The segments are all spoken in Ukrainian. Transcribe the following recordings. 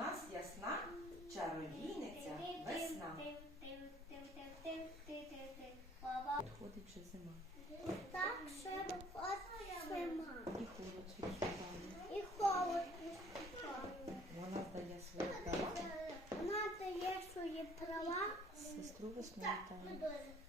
нас ясна чародійниця весна. Підходить вже зима. Так, ще зима. І холод відчуває. І холод відчуває. Вона дає свої права. Вона дає свої права. Сестру весну вітає.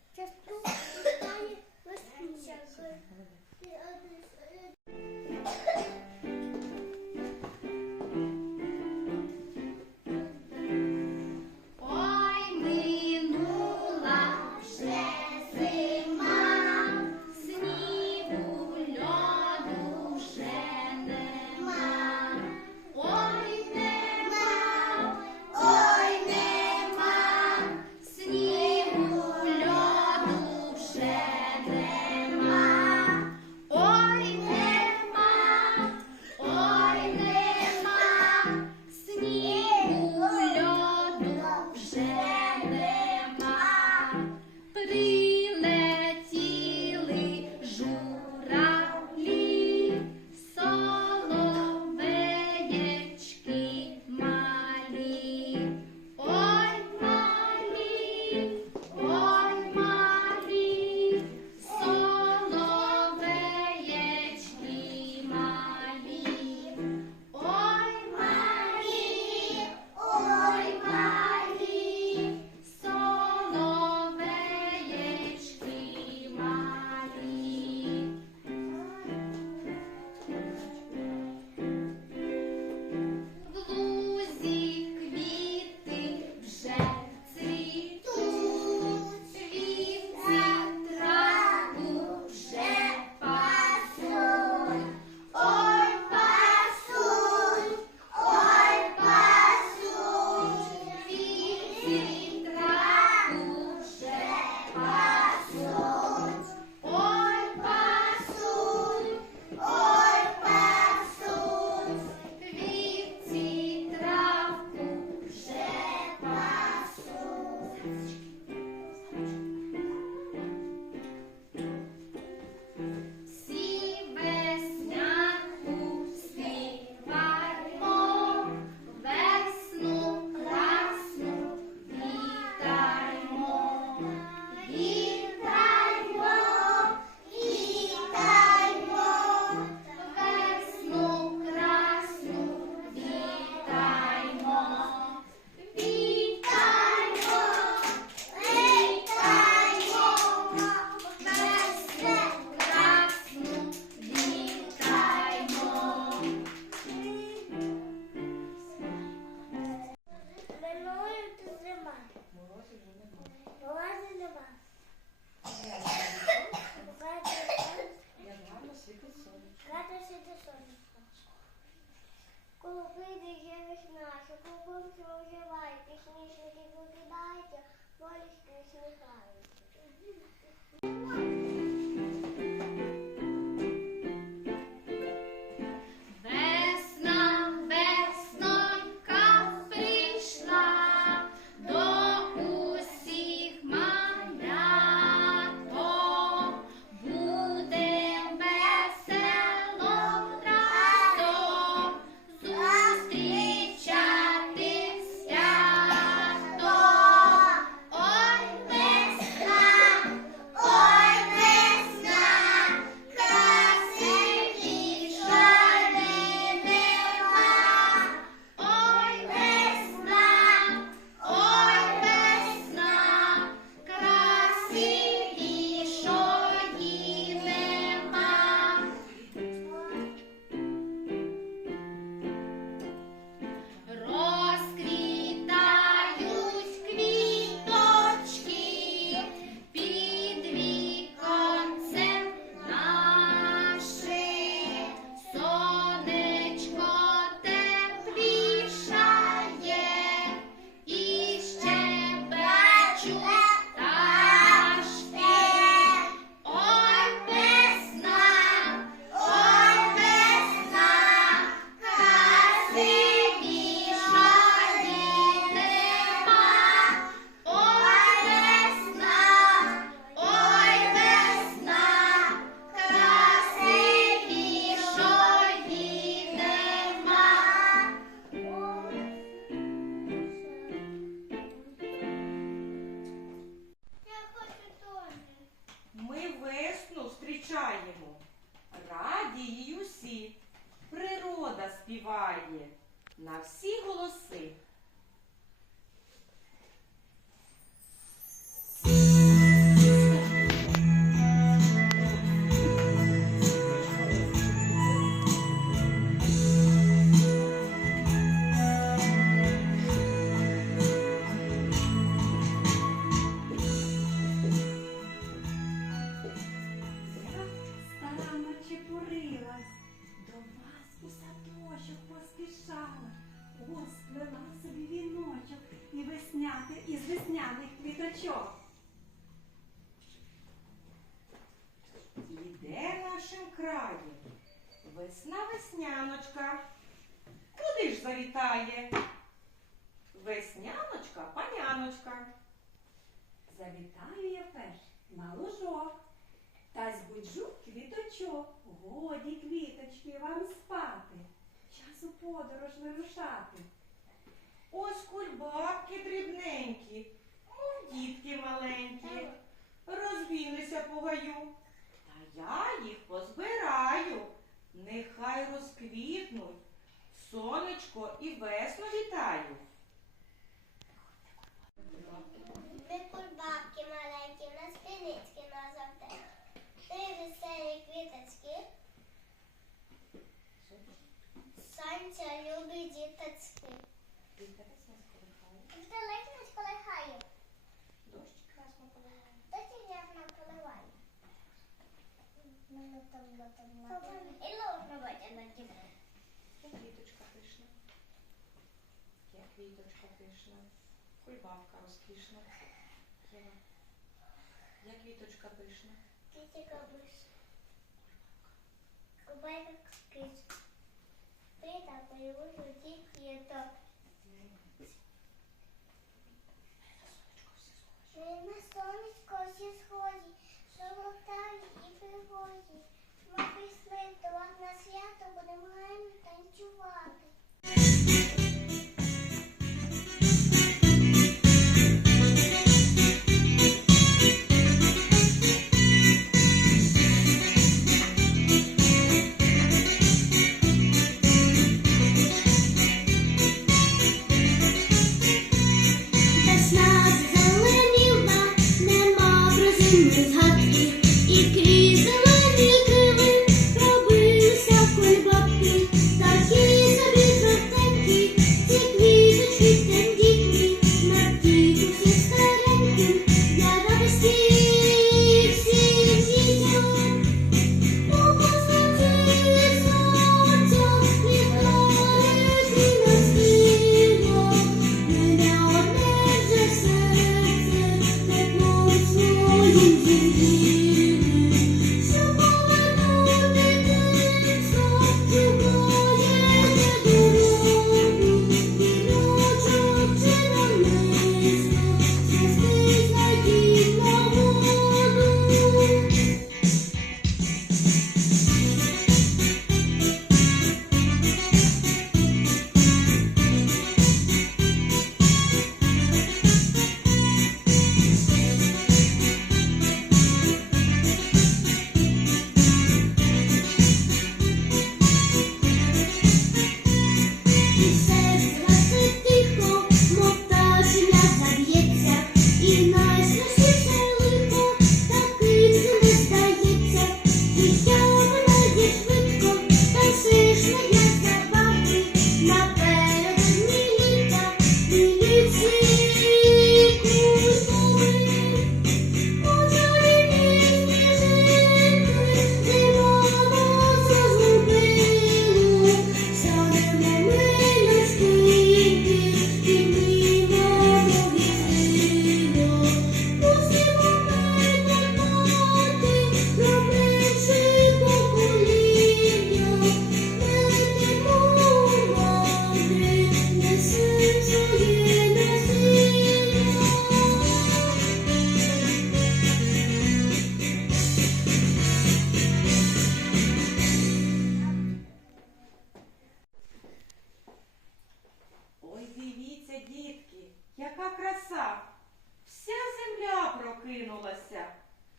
Подорож вирушати. Ось кульбабки дрібненькі, мов дітки маленькі, розбіглися по гаю. Та я їх позбираю, нехай розквітнуть, сонечко і весну вітаю. Ми кульбабки маленькі, на спиницьки назавжди. Ти веселі квіточки. Сонця любі діточки. Нас колихає. Дощ красно поливає. Досі ясно поливає. І ловно воді на дівчину. Як квіточка пишна. Як квіточка пишна. Кульбабка розкішна. Єва. Як квіточка пишна. Кітіка ближ. Кубайка киш. Прита тільки дітєто. На сонечко всі схожі, шолотаві і пригожі. Ми прийшли до на свято, будемо гарно танцювати.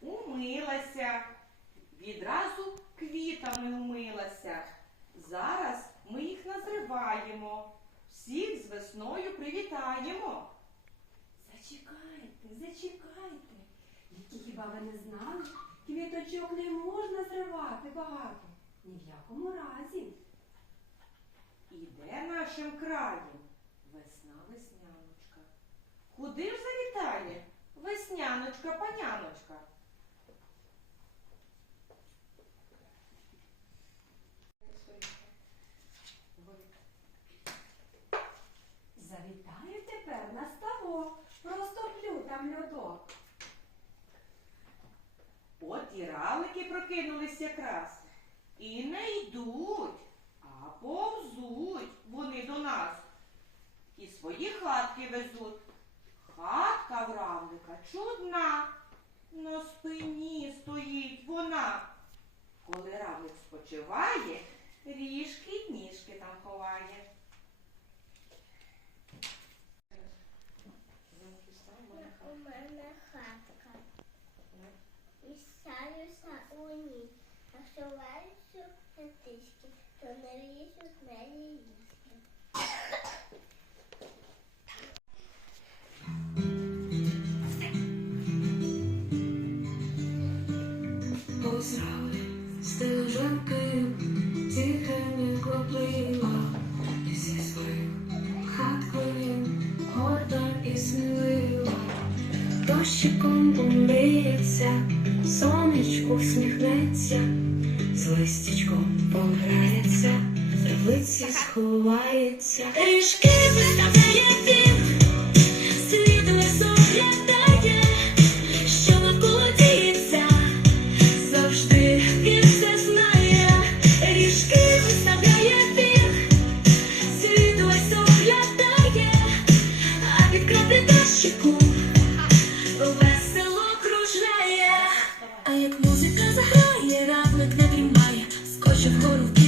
умилася, відразу квітами умилася. Зараз ми їх назриваємо, всіх з весною привітаємо. Зачекайте, зачекайте, які хіба ви не знали, квіточок не можна зривати багато. Ні в якому разі. Іде нашим краєм весна весняночка. Куди ж завітає весняночка-паняночка? Ставок. Розтоплю там льодок. От і равлики прокинулись якраз. І не йдуть, а повзуть вони до нас. І свої хатки везуть. Хатка в равлика чудна. На спині стоїть вона. Коли равлик спочиває, ріжки ніжки там ховає. Мене хатка. І саюся у ній. Якщо варюся на тишки, то не лізу з неї їсти. Позрали стежинки, тихими кропливо, Дощиком помиється, сонечко всміхнеться, з листячком пограється, травиці сховається. Ріжки hoje foram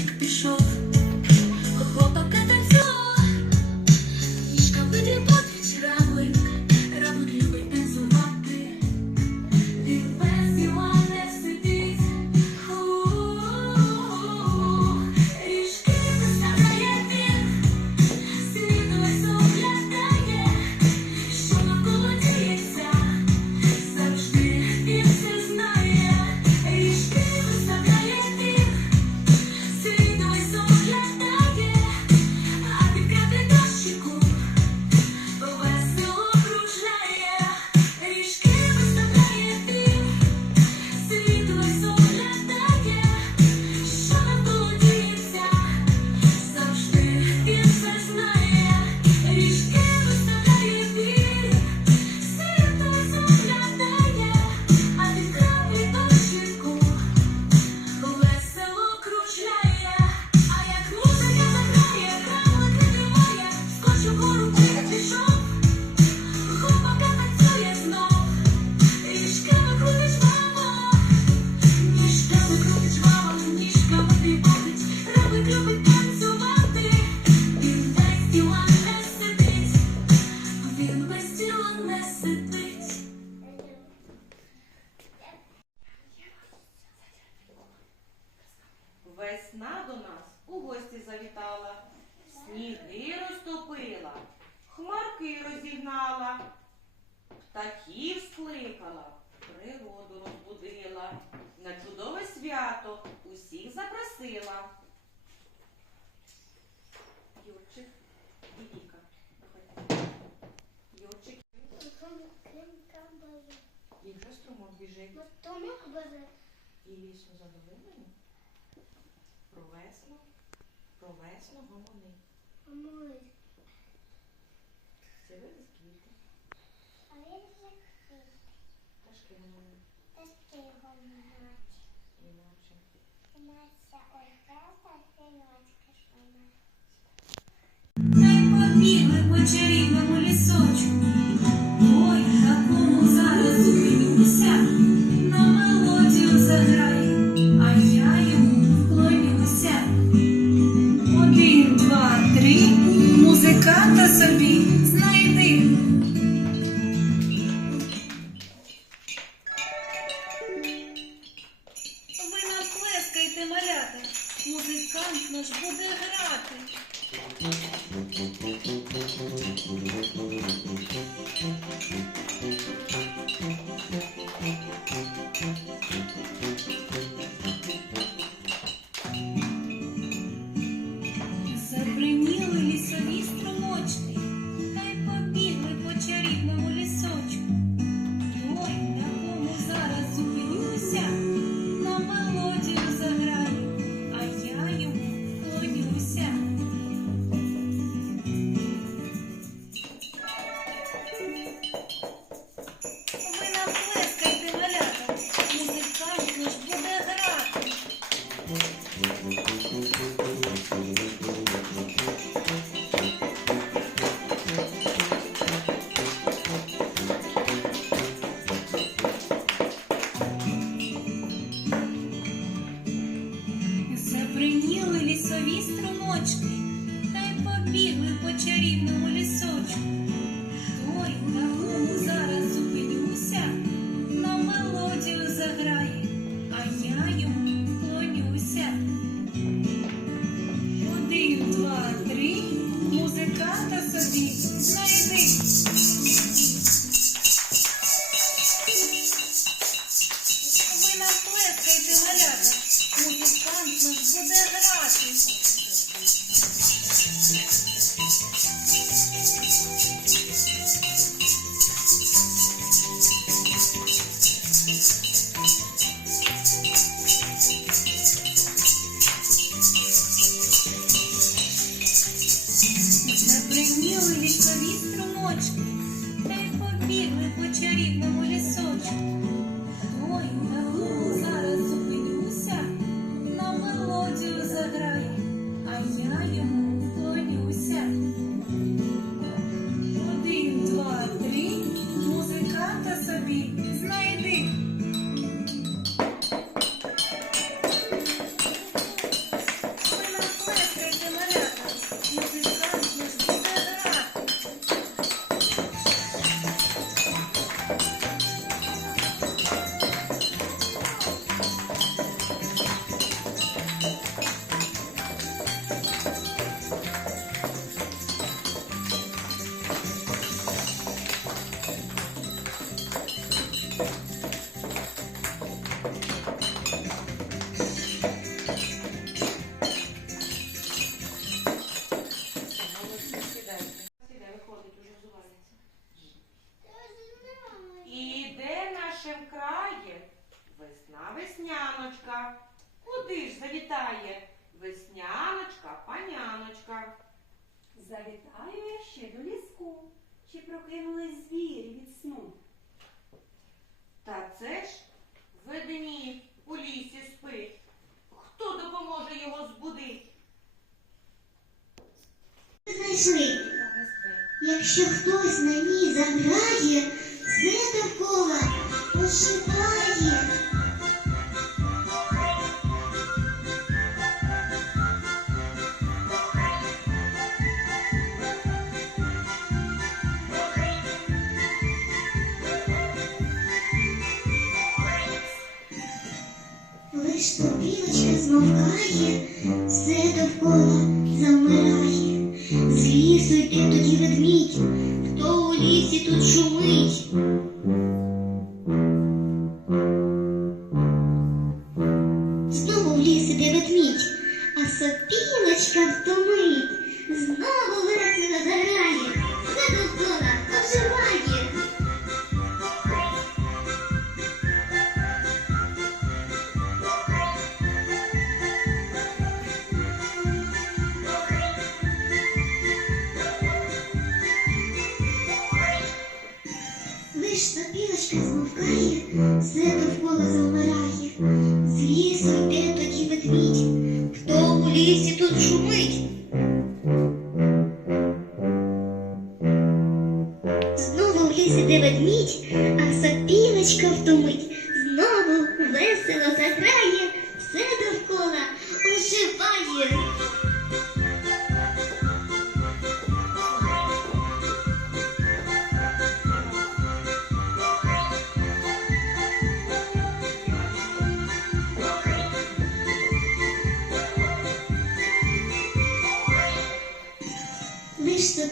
Весна до нас у гості завітала, сніги розтопила, хмарки розігнала, птахів скликала, природу розбудила, на чудове свято усіх запросила. Юрчик і Віка. Юрчик, і вже струмок біжить. І лісу за долиною про весну, про весну гомони. Ми. З'явились квіти, А він же пташки гомони, такий гомоночок. іначе. Мася Ольга, синочка швона. Ми побігли по чарівному лісочку, Та й побігли по чарівному Забриніли вікові струмочки, та й побігли по чарівному лісочку. Ой, на лугу зараз зупинюся, на мелодію заграю, а я йому вклонюся. прокинулись звірі від сну. Та це ж ведмій у лісі спить. Хто допоможе його збудить? Знайшли. Якщо хтось на ній заграє, все довкола пошипає.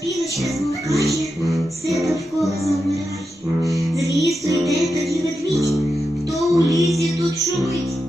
Тропіночка змикає, все довкола замирає. Звісно, йде тоді ведмідь, хто у лісі тут шумить.